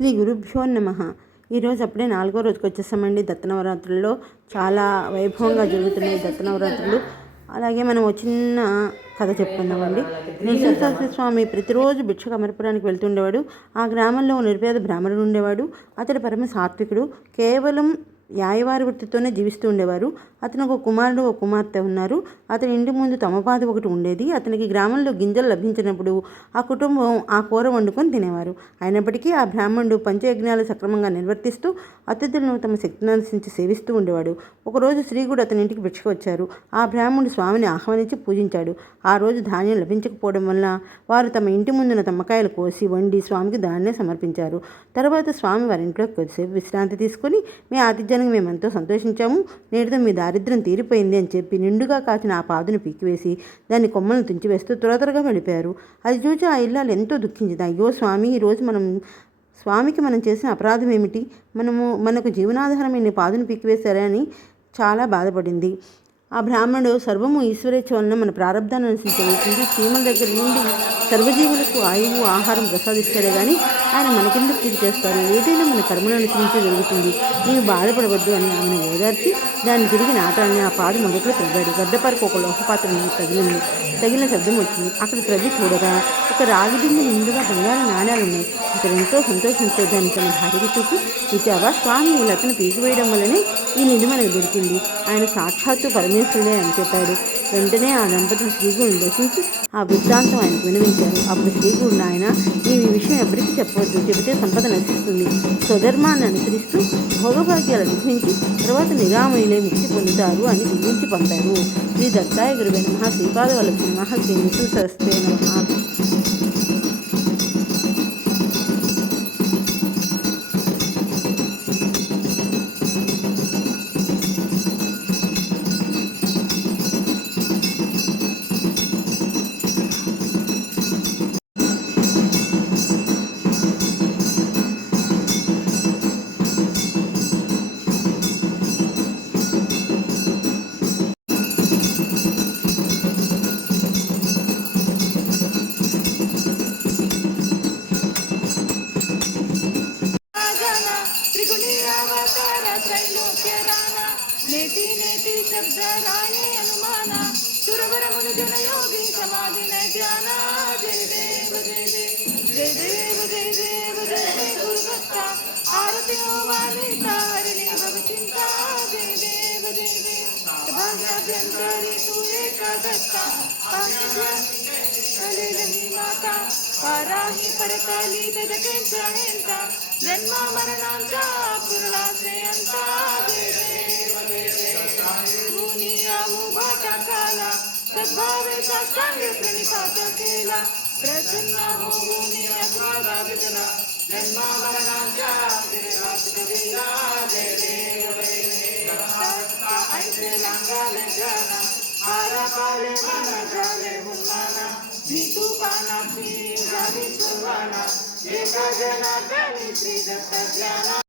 శ్రీ గురుభ్యో నమః. ఈరోజు అప్పుడే 4వ రోజుకి వచ్చేసామండి. దత్తనవరాత్రుల్లో చాలా వైభవంగా జరుగుతున్నాయి దత్తనవరాత్రులు. అలాగే మనం చిన్న కథ చెప్పుకుందామండి. నృసింహశాస్త్రి స్వామి ప్రతిరోజు భిక్షకు అమరపురానికి వెళ్తుండేవాడు. ఆ గ్రామంలో నిరుపేద బ్రాహ్మణుడు ఉండేవాడు. అతడు పరమ సాత్వికుడు. కేవలం యాయవారి వృత్తితోనే జీవిస్తూ ఉండేవారు. అతను ఒక కుమారుడు ఒక కుమార్తె ఉన్నారు. అతని ఇంటి ముందు తమపాది ఒకటి ఉండేది. అతనికి గ్రామంలో గింజలు లభించినప్పుడు ఆ కుటుంబం ఆ కూర వండుకొని తినేవారు. అయినప్పటికీ ఆ బ్రాహ్మణుడు పంచయజ్ఞాలు సక్రమంగా నిర్వర్తిస్తూ అతిథులను తమ శక్తిననుసరించి సేవిస్తూ ఉండేవాడు. ఒకరోజు శ్రీగుడు అతని ఇంటికి భిక్షకు వచ్చారు. ఆ బ్రాహ్మణుడు స్వామిని ఆహ్వానించి పూజించాడు. ఆ రోజు ధాన్యం లభించకపోవడం వలన వారు తమ ఇంటి ముందున తమ్మకాయలు కోసి వండి స్వామికి దాన్నే సమర్పించారు. తర్వాత స్వామి వారి ఇంట్లో కొద్దిసేపు విశ్రాంతి తీసుకొని, మీ ఆతిథ్యానికి మేమెంతో సంతోషించాము, నేటితో మీ దారిద్ర్యం తీరిపోయింది అని చెప్పి నిండుగా కాచిన ఆ పాదును పీకివేసి దాన్ని కొమ్మలను తుంచివేస్తూ త్వరగా వెళ్ళిపోయారు. అది చూసి ఆ ఇల్లాలు ఎంతో దుఃఖించింది. అయ్యో స్వామి, ఈరోజు స్వామికి మనం చేసిన అపరాధం ఏమిటి? మనకు జీవనాధారమైన పాదును పీకివేశారని అని చాలా బాధపడింది. ఆ బ్రాహ్మణుడు సర్వము ఈశ్వరేచ్ఛ వలన మన ప్రారంధాన్ని అనుసరించబోతుంది. చీమల దగ్గర నుండి సర్వజీవులకు ఆయువు ఆహారం ప్రసాదిస్తాడే కానీ ఆయన మనకెందుకు కీడు చేస్తారు? ఏదైనా మన కర్మను అనుసరించే జరుగుతుంది. నీవు బాధపడవద్దు అని ఆమెను ఓదార్చి దాన్ని తిరిగి నాటాలని ఆ పాదు మొదట్లో తవ్వాడు. గడ్డపారకు ఒక లోహపాత్ర తగిలిన శబ్దం వచ్చింది. అక్కడ త్రవ్వి చూడగా ఒక రాగి బిందె నిండుగా బంగారు నాణ్యాలు ఉన్నాయి. అతను ఎంతో సంతోషంతో దాన్ని తన భార్యకి చూసి, ఇచ్చావా స్వామి, ఈ లతను పీకివేయడం వల్లనే ఈ నిధి మనకు దొరికింది. ఆయన సాక్షాత్తు పరమేశ్వరుడే అని చెప్పాడు. వెంటనే ఆ దంపతులు శ్రీగుడిని దర్శించి ఆ వృత్తాంతం ఆయనకు వినవించారు. అప్పుడు శ్రీగుడు, ఆయన నీవు ఈ విషయం ఎప్పటికీ చెప్పవద్దు, చెబితే సంపద నశిస్తుంది. స్వధర్మాన్ని అనుసరిస్తూ భోగభాగ్యాలు అనుభవించి తర్వాత నిరామయులే ముక్తి పొందుతారు అని దీవించి పంపారు. శ్రీ దత్తాయ గురువే నమః. శ్రీపాద వల్లభ నమః. శ్రీ నృసింహశాస్త్రే నమః. नेति नेति शब्द राणे अनुमाना सुरवरमुनि जन योगी समाधि न ध्याना जय देव जय देव जय देव जय देव जय जय गुरुभक्ता आरतियों वाली तारिणी भव चिंता जय देव जय देव भाग्याभ्यंतरी तू एकादत्ता कलिलही माता पाराही परकाली तजकेंचा हेंता जन्मा मरणांचा पुरलाश्रयंता जय सद्भावे साष्टांगे प्रणिपात केला प्रसन्न होऊन अक्रोधा विजना जन्मा मरणांच्या गिरिवास कवीला जय देव ऐसे लांगाले जाना हारा पाले मन झाले हुमाना मी तू पानाची झाली सुरवाना एका जनार्दनी श्री दत्त ज्ञाना